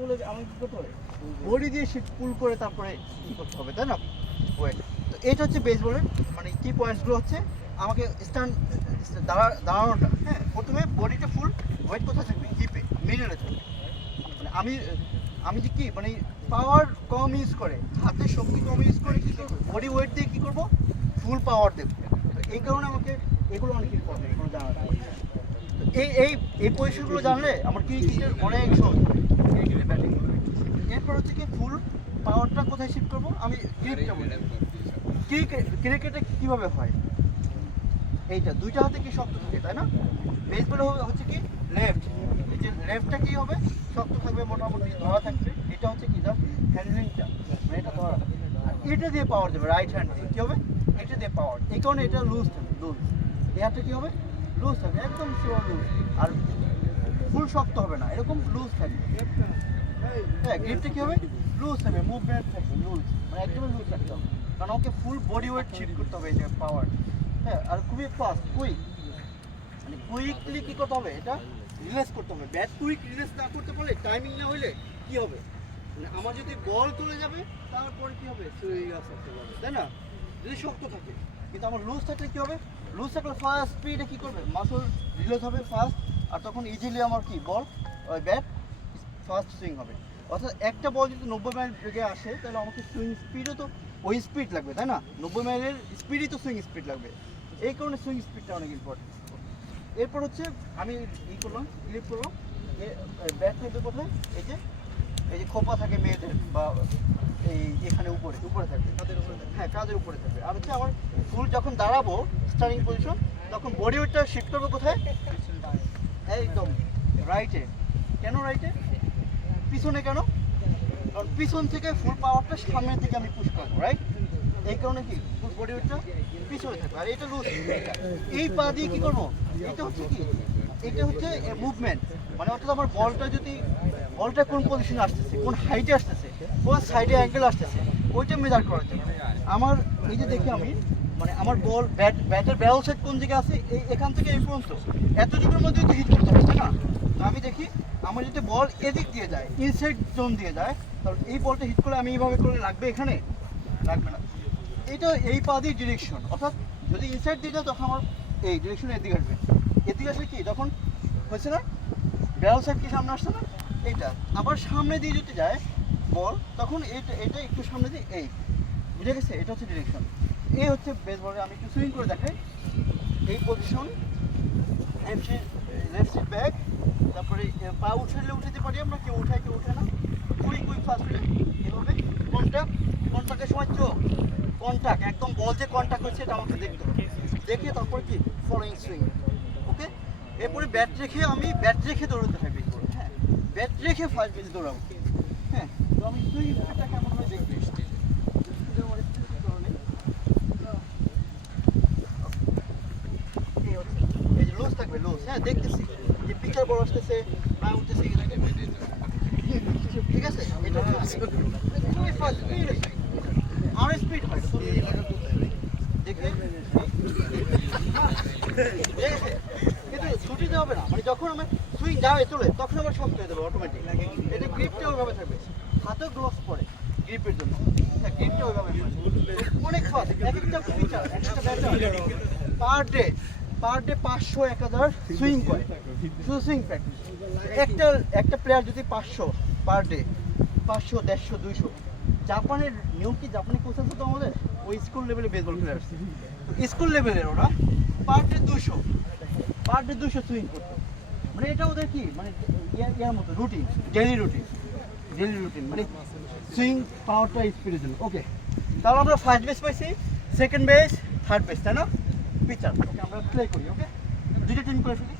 তুলে আমাকে কী করতে হবে? বডি দিয়ে শিট পুল করে তারপরে কী করতে হবে, তাই না? ওয়েট। তো এটা হচ্ছে বেসবলের মানে কি পয়েন্টসগুলো হচ্ছে আমাকে দাঁড়ানোটা, হ্যাঁ, প্রথমে বডিটা ফুল ওয়েট কোথায় থাকবে? হিপে, মিডলে থাকবে। মানে আমি যে কি মানে পাওয়ার কম ইউজ করে, হাতে শক্তি কম ইউজ করে কী করবো, বডি ওয়েট দিয়ে কী করবো, ফুল পাওয়ার দেবো। তো এই কারণে আমাকে এগুলো অনেক ইম্পর্টেন্ট, এগুলো জানাটা। এই এই এই পজিশনগুলো জানলে আমার ক্রিকেটের অনেক সহজ হবে, ক্রিকেটের ব্যাটিং। এরপর হচ্ছে কি ফুল পাওয়ারটা কোথায় শিফট করবো, আমি গ্রিপটা বলি। ক্রিকেটে কীভাবে হয়, এইটা দুইটা হাতে কি শক্ত থাকে, তাই না? বেসবলে হচ্ছে কি লেফট, এই যে লেফটটা কি হবে, শক্ত থাকবে, মোটামুটি ধরা থাকবে। এটা হচ্ছে কি জাস্ট হ্যান্ডলিংটা, মানে এটা ধরা। আর এটা দিয়ে পাওয়ার দেবে, রাইট হ্যান্ড দিয়ে কী হবে, এটা দিয়ে পাওয়ার। এই কারণে এটা লুজ থাকবে, লুজ। এই হাতটা কী হবে, লুজ থাকবে, একদম শিওর লুজ। আর ফুল শক্ত হবে না, এরকম লুজ থাকবে। হ্যাঁ, গ্রিপটা কী হবে, লুজ থাকবে, মুভমেন্ট থাকবে লুজ, মানে একদমই লুজ রাখতে হবে। কারণ ওকে ফুল বডি ওয়েট শিফট করতে হবে, এই যে পাওয়ার। হ্যাঁ, আর খুবই ফাস্ট, কুইক, মানে কুইকলি কী করতে হবে, এটা রিলিজ করতে হবে। ব্যাট কুইক রিলিজ না করতে পারলে, টাইমিং না হলে কী হবে, মানে আমার যদি বল চলে যাবে তারপরে কী হবে, সুইং আসতে পারবে, তাই না? যদি শক্ত থাকে। কিন্তু আমার লুজ থাকলে কী হবে, লুজ থাকলে ফাস্ট স্পিডে কী করবে, মাসল রিলিজ হবে ফাস্ট, আর তখন ইজিলি আমার কি বল ওই ব্যাট ফাস্ট সুইং হবে। অর্থাৎ একটা বল যদি 90 মাইল বেগে আসে তাহলে আমাকে সুইং স্পিডও তো ওই স্পিড লাগবে, তাই না? 90 মাইলের স্পিডই তো সুইং স্পিড লাগবে। এই কারণে সুইং স্পিডটা অনেক ইম্পর্টেন্ট। এরপর হচ্ছে আমি করলাম, ক্লিপ করলাম, ব্যাট থাকবে কোথায়, এই যে খোপা থাকে মেয়েদের, বা এই এখানে উপরে থাকবে, হ্যাঁ, কাঁধের উপরে থাকবে। আর হচ্ছে আমার ফুল যখন দাঁড়াবো স্টার্টিং পজিশন, তখন বডি ওয়েটটা শিফট করবো কোথায়, একদম রাইটে। কেন রাইটে, পিছনে কেন, কারণ পিছন থেকে ফুল পাওয়ারটা সামনের দিকে আমি পুশ করবো, রাইট? এই কারণে কি ফুল বডি ওয়েটটা পিছনে থাকবে। আর এটা লুজ, এই পা দিয়ে কী করবো, এটা হচ্ছে কি, এটা হচ্ছে মুভমেন্ট, মানে অর্থাৎ আমার বলটা কোন পজিশনে আসতেছে, কোন হাইটে আসতেছে, কোন সাইডে অ্যাঙ্গেল আসতেছে, ওইটা মেজার করার জন্য আমার এই যে দেখি আমি, মানে আমার বল ব্যাটের ব্যাল সেট কোন দিকে আছে, এখান থেকে এই পর্যন্ত এতটুকুর মধ্যে যদি হিট করতে হবে, তাই না? তো আমি দেখি আমার যদি বল এদিক দিয়ে যায়, ইনসাইড জোন দিয়ে যায়, তাহলে এই বলটা হিট করলে আমি এইভাবে করলে লাগবে, এখানে লাগবে না। এটা এই পা দিয়ে ডিরেকশন, অর্থাৎ যদি ইনসাইড দিয়ে যায় তখন আমার এই ডিরেকশন এদিকে আসবে। এদিকে আসলে কি তখন হয়েছে না, ব্যাল সাইড কি সামনে আসছে না, এইটা আবার সামনে দিয়ে যদি যায় বল, তখন এটা একটু সামনে দিয়ে এই, বুঝে গেছে? এটা হচ্ছে ডিরেকশন। এই হচ্ছে বেসবলে আমি একটু সুইং করে দেখাই। এই পজিশন, লেফট সিট ব্যাক, তারপরে পা উঠালে উঠাতে পারি আমরা, কেউ উঠায় কেউ উঠে না, কুইক ফাস্ট এভাবে। কন্টাক্টের সময় চোখ কন্টাক্ট, একদম বল যে কন্টাক্ট হচ্ছে এটা আমাকে দেখতে হবে, দেখে তারপর কি ফলোইং সুইং, ওকে? এরপরে ব্যাট রেখে দৌড়াতে থাকবে, হ্যাঁ, ব্যাট রেখে ফার্স্ট বেজে দৌড়াবো, হ্যাঁ। তো আমি সুইং স্পিডটা কেমন হয় দেখবি, এই যে লুজ থাকবে, লুজ, হ্যাঁ, দেখতেছি যে পিকচার বড় আসতেছে, না উঠতেছে, ঠিক আছে? এটা খুবই ফাস্ট স্পিড, আর স্পিড হয় দেখে, কিন্তু ছুটিতে হবে না, মানে যখন আমার সুইং যাবে চলে তখন আবার শক্ত হয়ে যাবে অটোমেটিক। এটা গ্রিপটা ওইভাবে থাকবে, হাতেও গ্লোভস পরে গ্রিপের জন্য, হ্যাঁ, গ্রিপটা ওইভাবে অনেক ফাস্ট। এক একটা ফিচার, এক একটা ব্যাটার পার ডে 500-1000 সুইং করে, শুধু সুইং প্র্যাকটিস। একটা প্লেয়ার যদি 500 পার ডে, 500, 150, 200, জাপানের নিয়ম কি, জাপানি কোচ আছে তো আমাদের, ওই স্কুল লেভেলে বেসবল প্লেয়ার, তো স্কুল লেভেলের ওরা পার ডে 200 সুইং করতো। মানে এটা ওদের কি, মানে ইয়ার মতো রুটিন, ডেইলি রুটিন, মানে সুইং পাওয়ারটা স্পিডের জন্য। ওকে, তাহলে আমরা ফার্স্ট বেস পাইছি, সেকেন্ড বেস, থার্ড বেস, তাই না? পিচার, ওকে, আমরা প্লে করি, ওকে, দুইটা টিম করে ফেলি।